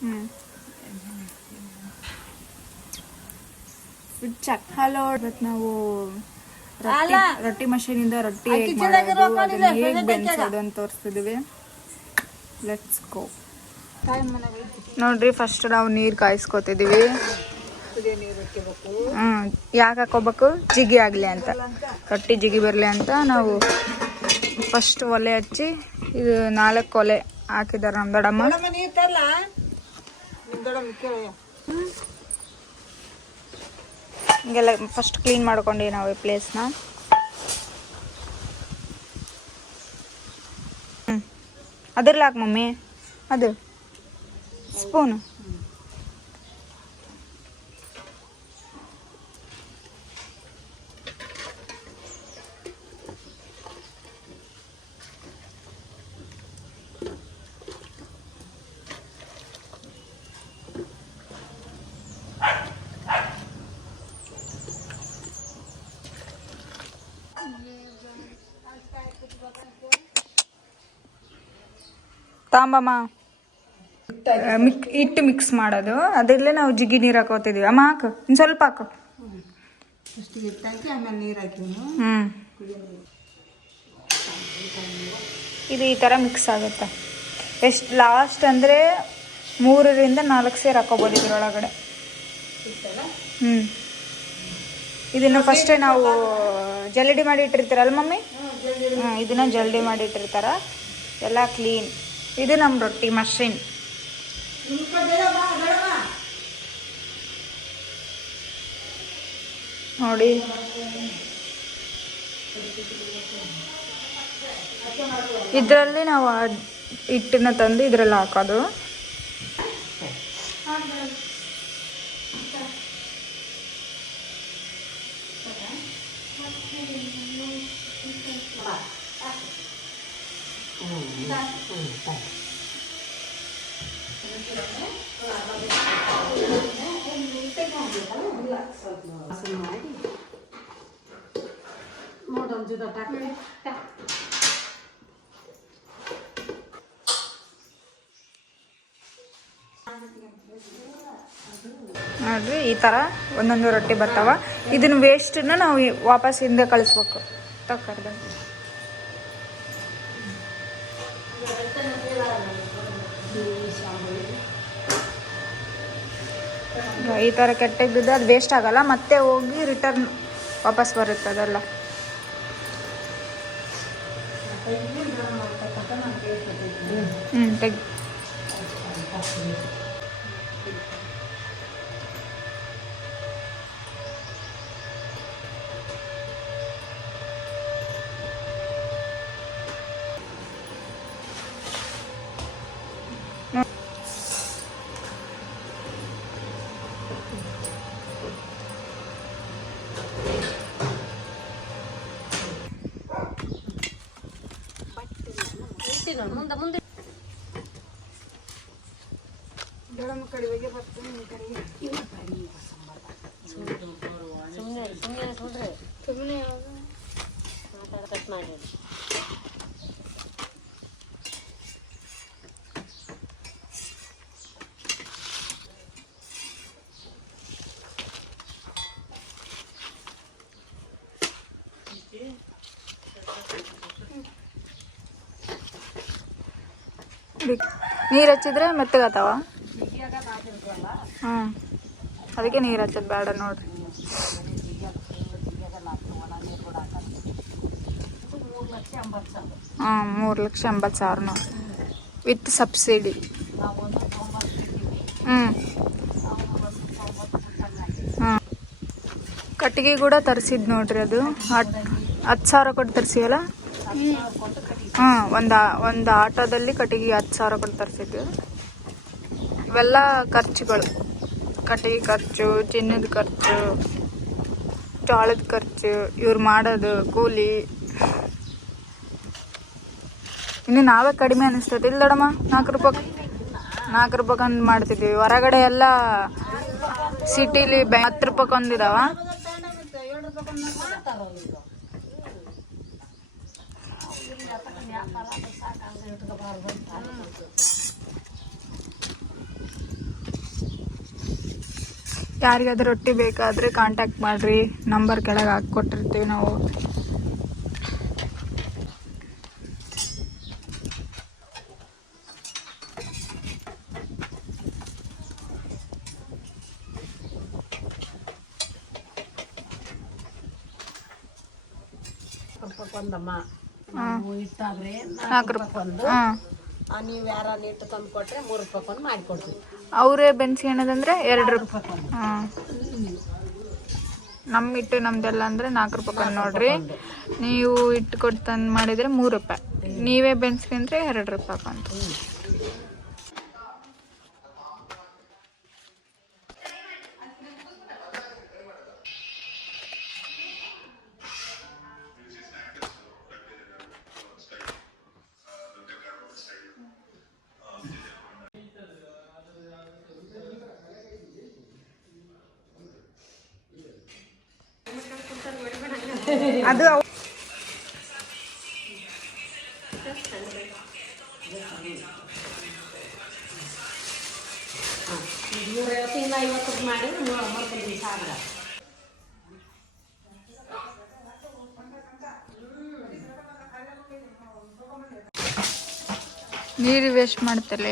ಹ್ಮ್. Check. Hello ನಾವು ರೊಟ್ಟಿ ರೊಟ್ಟಿ ಮಷೀನಿಂದ ರೊಟ್ಟಿ ಹೇಗೆ ಮಾಡೋದು, ಅದನ್ನ ಹೇಗೆ ಬೆನ್ಸೋದು ಅಂತ ಲೆಟ್ಸ್ ಗೋ ನೋಡ್ರಿ ಫಸ್ಟ್ ನಾವು ನೀರ್ ಕಾಯಿಸ್ಕೊತಿದೀವಿ. ಹ್ಮ್ ಯಾಕೆ ಹಾಕೋಬೇಕು? ಜಿಗಿ ಆಗ್ಲಿ ಅಂತ. ರೊಟ್ಟಿ ಜಿಗಿ ಬರ್ಲಿ ಅಂತ ನಾವು ಫಸ್ಟ್ ಒಲೆ ಹಚ್ಚಿ ಇದು ನಾಲ್ಕು ಒಲೆ ಹಾಕಿದಾರ ನಮ್ ದೊಡ್ಡಮ್ಮ ನೀರ್ ತರ್ಲ ನಿಮ್ ದೊಡ್ಡಮ್ಮ ಕೇಳಿ ಹಿಂಗೆಲ್ಲ ಫಸ್ಟ್ ಕ್ಲೀನ್ ಮಾಡ್ಕೊಂಡಿ ನಾವು ಈ ಪ್ಲೇಸ್ನ ಹ್ಞೂ ಅದ್ರಲ್ಲಿ ಹಾಕ್ ಮಮ್ಮಿ. ಅದು. ಸ್ಪೂನು ತಾಂಬಮ್ಮ ಮಿಕ್ ಹಿಟ್ಟು ಮಿಕ್ಸ್ ಮಾಡೋದು. ಅದರಲ್ಲೇ ನಾವು ಜಿಗಿ ನೀರು ಹಾಕೋತಿದ್ವಿ. ಅಮ್ಮ ಹಾಕು. ಇನ್ನು ಸ್ವಲ್ಪ ಹಾಕು. ಹ್ಞೂ ಇದು ಈ ಥರ ಮಿಕ್ಸ್ ಆಗುತ್ತೆ. ಎಷ್ಟು ಲಾಸ್ಟ್ ಅಂದರೆ ಮೂರರಿಂದ ನಾಲ್ಕು ಸೇರು ಹಾಕೋಬೋದು ಇದ್ರೊಳಗಡೆ. ಹ್ಞೂ ಇದನ್ನು ಫಸ್ಟೇ ನಾವು ಜಲ್ಡಿ ಮಾಡಿ ಇಟ್ಟಿರ್ತೀರಲ್ಲ ಮಮ್ಮಿ? ಹ್ಞೂ ಇದನ್ನ ಜಲ್ಡಿ ಮಾಡಿ ಇಟ್ಟಿರ್ತಾರ. ಎಲ್ಲ ಕ್ಲೀನ್ ಇದು ನಮ್ಮ ರೊಟ್ಟಿ ಮಷಿನ್ ನೋಡಿ. ಇದರಲ್ಲಿ ನಾವು ಹಿಟ್ಟನ್ನ ತಂದು ಇದರಲ್ಲಿ ಹಾಕೋದು. ಮಾಡಿ ನೋಡ್ರಿ ಈ ಥರ ಒಂದೊಂದು ರೊಟ್ಟಿ ಬರ್ತಾವ. ಇದನ್ನ ವೇಸ್ಟನ್ನ ನಾವು ವಾಪಸ್ ಹಿಂದೆ ಕಳಿಸ್ಬೇಕು. ತಕ್ಕರ್ದ ಈ ಥರ ಕೆಟ್ಟಗೆ ಬಿದ್ದು ಅದು ವೇಸ್ಟ್ ಆಗಲ್ಲ. ಮತ್ತೆ ಹೋಗಿ ರಿಟರ್ನ್ ವಾಪಸ್ ಬರುತ್ತೆ ಅದೆಲ್ಲ. ಹ್ಞೂ ತೆಗಿ ಮುಂದೆ ಮುಂದೆ. ಸುಮ್ಮನೆ ಸುಮ್ಮನೆ ಸುಮ್ಮನೆ ಕಟ್ ಮಾಡಿ. ನೀರು ಹಚ್ಚಿದ್ರೆ ಮೆತ್ತಗತ್ತವ ಹ್ಞೂ ಅದಕ್ಕೆ ನೀರು ಹಚ್ಚೋದು ಬೇಡ ನೋಡ್ರಿ. ಹಾಂ, ಮೂರು ಲಕ್ಷ ಎಂಬತ್ತು ಸಾವಿರ ನೋಡಿ ವಿತ್ ಸಬ್ಸಿಡಿ. ಹ್ಞೂ ಹಾಂ ಕಟ್ಟಿಗೆ ಕೂಡ ತರಿಸಿದ್ ನೋಡ್ರಿ ಅದು. ಹತ್ತು ಹತ್ತು ಸಾವಿರ ಕೊಟ್ಟು ತರಿಸಿವಲ್ಲ ಹಾಂ, ಒಂದು ಒಂದು ಆಟೋದಲ್ಲಿ ಕಟ್ಟಿಗೆ ಹತ್ತು ಸಾವಿರ ಕೊಟ್ಟು ತರಿಸಿದ್ವಿ. ಇವೆಲ್ಲ ಖರ್ಚುಗಳು. ಕಟ್ಟಿಗೆ ಖರ್ಚು, ಚಿನ್ನದ ಖರ್ಚು ಜೋಳದ ಖರ್ಚು, ಇವ್ರು ಮಾಡೋದು, ಕೂಲಿ. ಇನ್ನು ನಾವೇ ಕಡಿಮೆ ಅನಿಸ್ತದೆ. ಇಲ್ಲ ದೊಡಮ್ಮ ನಾಲ್ಕು ರೂಪಾಯಿ ನಾಲ್ಕು ರೂಪಾಯಿ ಮಾಡ್ತಿದ್ವಿ. ಹೊರಗಡೆ ಎಲ್ಲ ಸಿಟಿಲಿ ಹತ್ತು ರೂಪಾಯಿ ಒಂದಿದಾವ ಯಾರಿಗಾದ್ರೂ ರೊಟ್ಟಿ ಬೇಕಾದರೆ ಕಾಂಟ್ಯಾಕ್ಟ್ ಮಾಡಿರಿ. ನಂಬರ್ ಕೆಳಗೆ ಹಾಕ್ಕೊಟ್ಟಿರ್ತೀವಿ ನಾವು. ರೂಪಾಯಿಗೊಂದಮ್ಮ ಇಟ್ಟಾದ್ರೆ ನಾಲ್ಕು ರೂಪಾಯಿ ಹಾಂ. ಆ, ನೀವು ಯಾರ ಇಟ್ಟು ತಂದು ಕೊಟ್ರೆ ಮೂರು ರೂಪಾಯಿಗೊಂದು ಮಾಡಿಕೊಡ್ತೀವಿ. ಅವರೇ ಬೆನ್ಸ್ಕೊಳೋದಂದ್ರೆ ಎರಡು ರೂಪಾಯಿ ಹಾಂ. ನಮ್ಮ ಹಿಟ್ಟು ನಮ್ದೆಲ್ಲ ಅಂದರೆ ನಾಲ್ಕು ರೂಪಾಯಿ ನೋಡ್ರಿ. ನೀವು ಇಟ್ಟು ಕೊಟ್ಟು ತಂದು ಮಾಡಿದರೆ ಮೂರು ರೂಪಾಯಿ. ನೀವೇ ಬೆನ್ಸ್ಕೊಂಡ್ರೆ ಎರಡು ರೂಪಾಯಿ ಅಂತ ಅದು ನೂರೈವತ್ತು ಇನ್ನು ಐವತ್ತು ಮಾಡಿ ನೀರು ವೇಸ್ಟ್ ಮಾಡ್ತಲ್ಲ